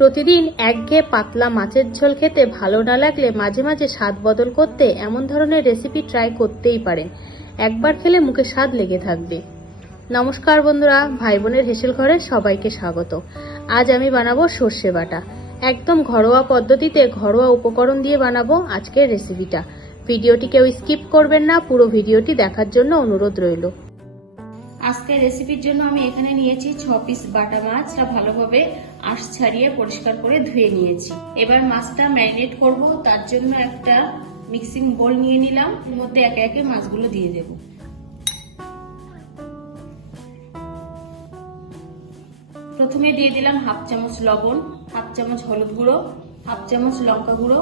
প্রতিদিন একঘেয়ে পাতলা মাছের ঝোল খেতে ভালো না লাগলে মাঝে মাঝে স্বাদ বদল করতে এমন ধরনের রেসিপি ট্রাই করতেই পারেন। একবার খেলে মুখে স্বাদ লেগে থাকবে। নমস্কার বন্ধুরা, ভাই বোনের হেসেল ঘরে সবাইকে স্বাগত। আজ আমি বানাবো সর্ষে বাটা। একদম ঘরোয়া পদ্ধতিতে ঘরোয়া উপকরণ দিয়ে বানাবো আজকের রেসিপিটা। ভিডিওটি কেউ স্কিপ করবেন না, পুরো ভিডিওটি দেখার জন্য অনুরোধ রইল। আজকের রেসিপির জন্য আমি এখানে নিয়েছি 6 পিস বাটা মাছ। ভালোভাবে আঁশ ছাড়িয়ে পরিষ্কার করে ধুয়ে নিয়েছি। এবার মাছটা ম্যারিনেট করব, তার জন্য একটা মিক্সিং বোল নিয়ে নিলাম। এর মধ্যে একে একে মাছগুলো দিয়ে দেব। প্রথমে দিয়ে দিলাম হাফ চামচ লবণ, হাফ চামচ হলুদ গুঁড়ো, হাফ চামচ লঙ্কা গুঁড়ো,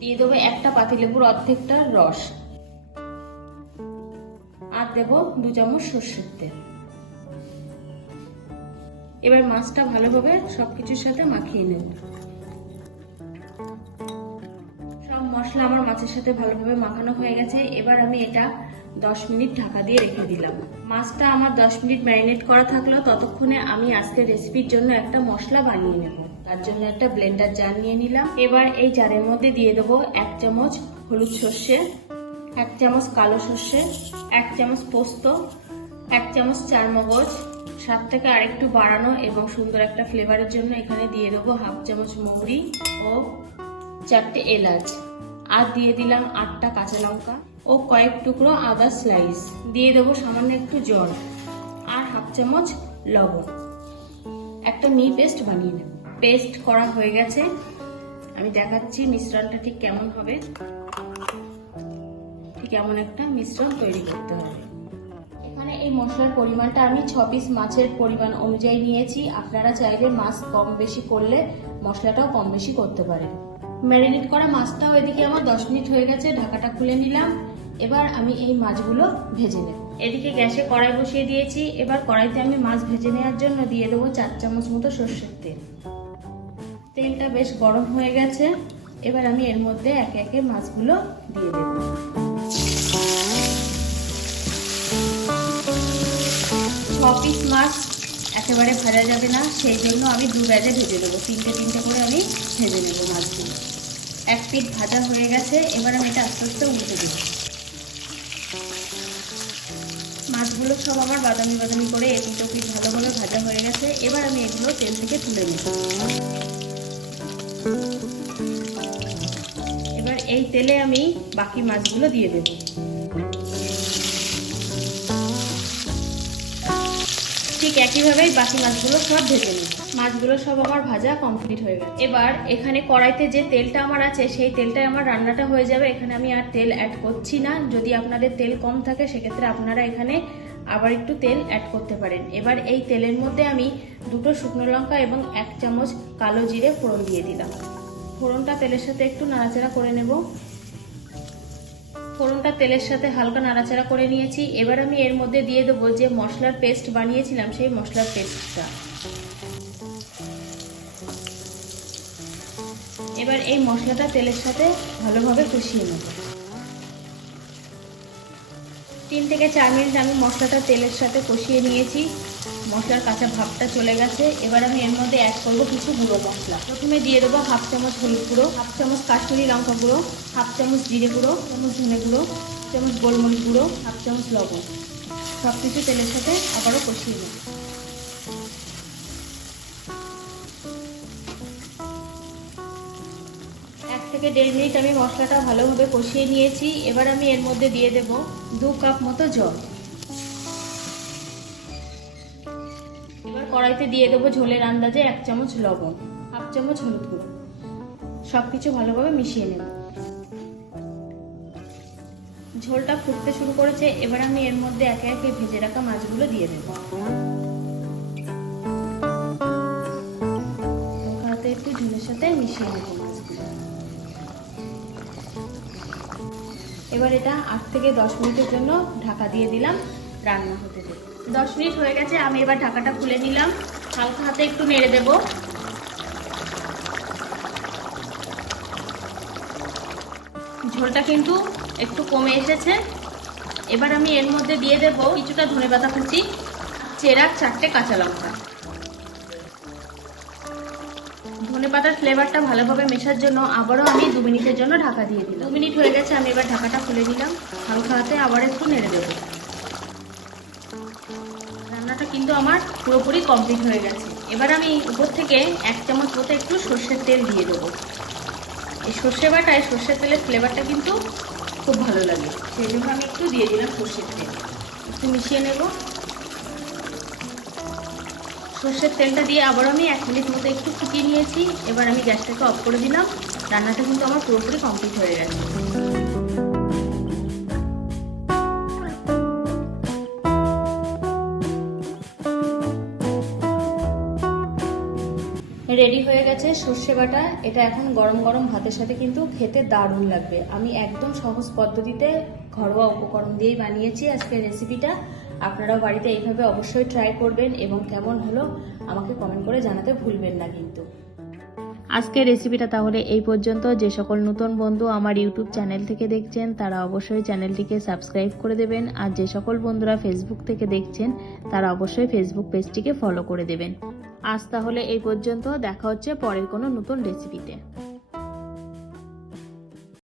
দিয়ে দেবো একটা পাতিলেবুর অর্ধেকটা রস, আর দেব 2 চামচ সরষের তেল। এবার মাছটা ভালোভাবে সবকিছুর সাথে মাখিয়ে নেব। সব মশলা আমার মাছের সাথে ভালোভাবে মাখানো হয়ে গেছে। এবার আমি এটা 10 মিনিট ঢাকা দিয়ে রেখে দিলাম। মাছটা আমার 10 মিনিট ম্যারিনেট করা থাকলো। ততক্ষণে আমি আজকের রেসিপির জন্য একটা মশলা বানিয়ে নেব। তার জন্য একটা ব্লেন্ডার জার নিয়ে নিলাম। এবার এই জারের মধ্যে দিয়ে দেবো 1 চামচ হলুদ সর্ষে, 1 চামচ কালো সর্ষে, 1 চামচ পোস্ত, 1 চামচ চারমগজ, স্বাদটাকে আরেকটু বাড়ানো এবং সুন্দর একটা ফ্লেভারের জন্য এখানে দিয়ে দেবো হাফ চামচ মৌরি ও 4টে এলাচ, আর দিয়ে দিলাম 8টা কাঁচা লঙ্কা ও কয়েক টুকরো আদা স্লাইস। দিয়ে দেবো সামান্য একটু জল আর হাফ চামচ লবণ। একটা মিহি পেস্ট বানিয়ে নেব। পেস্ট করা হয়ে গেছে। আমি দেখাচ্ছি মিশ্রণটা ঠিক কেমন হবে। ঠিক এমন একটা মিশ্রণ তৈরি করতে হবে। এখানে এই মশলার পরিমাণটা আমি 6 পিস মাছের পরিমাণ অনুযায়ী নিয়েছি। আপনারা চাইলে মাছ কম বেশি করলে মশলাটাও কম বেশি করতে পারেন। ম্যারিনেট করা মাছটাও এদিকে আমার 10 মিনিট হয়ে গেছে। ঢাকাটা খুলে নিলাম। এবার আমি এই মাছগুলো ভেজে নেব। এদিকে গ্যাসে কড়াই বসিয়ে দিয়েছি। এবার কড়াইতে আমি মাছ ভেজে নেওয়ার জন্য দিয়ে দেবো 4 চামচ মতো সরষের তেল। তেলটা বেশ গরম হয়ে গেছে। এবার আমি এর মধ্যে একে একে মাছগুলো দিয়ে দেব। পিস মাছ একেবারে ভাজা যাবে না, সেই জন্য আমি 2 ব্যাচে ভেজে দেবো। 3টে করে আমি ভেজে নেব মাছগুলো। 1 পিঠ ভাজা হয়ে গেছে। এবার আমি এটা আস্তে আস্তে উল্টে দেব। মাছগুলো সব আমার বাদামি বাদামি করে এপিট ওপিট ভালোভাবে ভাজা হয়ে গেছে। এবার আমি এগুলো তেল থেকে তুলে নেব। এবার এই তেলে আমি বাকি মাছগুলো দিয়ে দেব। ঠিক একইভাবেই বাকি মাছগুলো সব ভেজে নিই। মাছগুলো সব আমার ভাজা কমপ্লিট হয়ে গেছে। এবার এখানে কড়াইতে যে তেলটা আমার আছে সেই তেলটাই আমার রান্নাটা হয়ে যাবে। এখানে আমি আর তেল অ্যাড করছি না। যদি আপনাদের তেল কম থাকে সেক্ষেত্রে আপনারা এখানে আবার একটু তেল অ্যাড করতে পারেন। এবার এই তেলের মধ্যে আমি 2টো শুকনো লঙ্কা এবং 1 চামচ কালো জিরে ফোড়ন দিয়ে দিলাম। ফোড়নটা তেলের সাথে একটু নাড়াচাড়া করে নেব। ফোড়নটা তেলের সাথে হালকা নাড়াচাড়া করে নিয়েছি। এবার আমি এর মধ্যে দিয়ে দেবো যে মশলার পেস্ট বানিয়েছিলাম সেই মশলার পেস্টটা। এবার এই মশলাটা তেলের সাথে ভালোভাবে কষিয়ে নেব। 3 থেকে 4 মিনিট আমি মশলাটা তেলের সাথে কষিয়ে নিয়েছি। মশলার কাঁচা ভাবটা চলে গেছে। এবার আমি এর মধ্যে অ্যাড করবো কিছু গুঁড়ো মশলা। প্রথমে দিয়ে দেবো হাফ চামচ হলুদ গুঁড়ো, হাফ চামচ কাশ্মীরি লঙ্কা গুঁড়ো, হাফ চামচ জিরে গুঁড়ো, চামচ ধনে গুঁড়ো, চামচ গোলমরিচ গুঁড়ো, হাফ চামচ লবণ। সবকিছু তেলের সাথে আবারও কষিয়ে নেব। 1 থেকে 1.5 মিনিট আমি মশলাটা ভালোভাবে কষিয়ে নিয়েছি। এবার আমি এর মধ্যে দিয়ে দেব 2 কাপ মতো জল। এবার কড়াইতে দিয়ে দেবো ঝোলের আন্দাজে 1 চামচ লবণ, হাফ চামচ হলুদ গুঁড়ো। সবকিছু ভালোভাবে মিশিয়ে নেব। ঝোলটা ফুটতে শুরু করেছে। এবার আমি এর মধ্যে একে একে ভেজে রাখা মাছগুলো দিয়ে দেব। হাতে একটু ঝোলের সাথে মিশিয়ে নেব মাছগুলো। এবার এটা 8 থেকে 10 মিনিটের জন্য ঢাকা দিয়ে দিলাম, রান্না হতে দেব। 10 মিনিট হয়ে গেছে। আমি এবার ঢাকাটা খুলে নিলাম। হালকা হাতে একটু নেড়ে দেব। ঝোলটা কিন্তু একটু কমে এসেছে। এবার আমি এর মধ্যে দিয়ে দেব কিছুটা ধনেপাতা কুচি, চেরা 4টে কাঁচা লঙ্কা। ধনেপাতার ফ্লেভারটা ভালোভাবে মেশার জন্য আবারও আমি 2 মিনিটের জন্য ঢাকা দিয়ে দিলাম। 2 মিনিট হয়ে গেছে, আমি এবার ঢাকাটা খুলে দিলাম। হালকা হাতে আবার একটু নেড়ে দেবো। রান্নাটা কিন্তু আমার পুরোপুরি কমপ্লিট হয়ে গেছে। এবার আমি উপর থেকে 1 চামচ মতো একটু সর্ষের তেল দিয়ে দেবো। এই সর্ষে বাটায় সর্ষের তেলের ফ্লেভারটা কিন্তু খুব ভালো লাগে, সেই জন্য আমি একটু দিয়ে দিলাম সর্ষের তেল। একটু মিশিয়ে নেব। সর্ষের তেলটা দিয়ে আবার আমি 1 মিনিট মতো একটু ফুটিয়ে নিয়েছি। এবার আমি গ্যাসটাকে অফ করে দিলাম। রান্নাটা কিন্তু আমার পুরোপুরি কমপ্লিট হয়ে গেছে। রেডি হয়ে গেছে সর্ষে বাটা। এটা এখন গরম গরম ভাতের সাথে কিন্তু খেতে দারুণ লাগবে। আমি একদম সহজ পদ্ধতিতে ঘরোয়া উপকরণ দিয়েই বানিয়েছি আজকের রেসিপিটা। আপনারাও বাড়িতে এইভাবে অবশ্যই ট্রাই করবেন এবং কেমন হলো আমাকে কমেন্ট করে জানাতে ভুলবেন না কিন্তু। আজকের রেসিপিটা তাহলে এই পর্যন্ত। যে সকল নতুন বন্ধু আমার ইউটিউব চ্যানেল থেকে দেখছেন তারা অবশ্যই চ্যানেলটিকে সাবস্ক্রাইব করে দেবেন, আর যে সকল বন্ধুরা ফেসবুক থেকে দেখছেন তারা অবশ্যই ফেসবুক পেজটিকে ফলো করে দেবেন। আজ তাহলে এই পর্যন্ত, দেখা হচ্ছে পরের কোনো নতুন রেসিপিতে।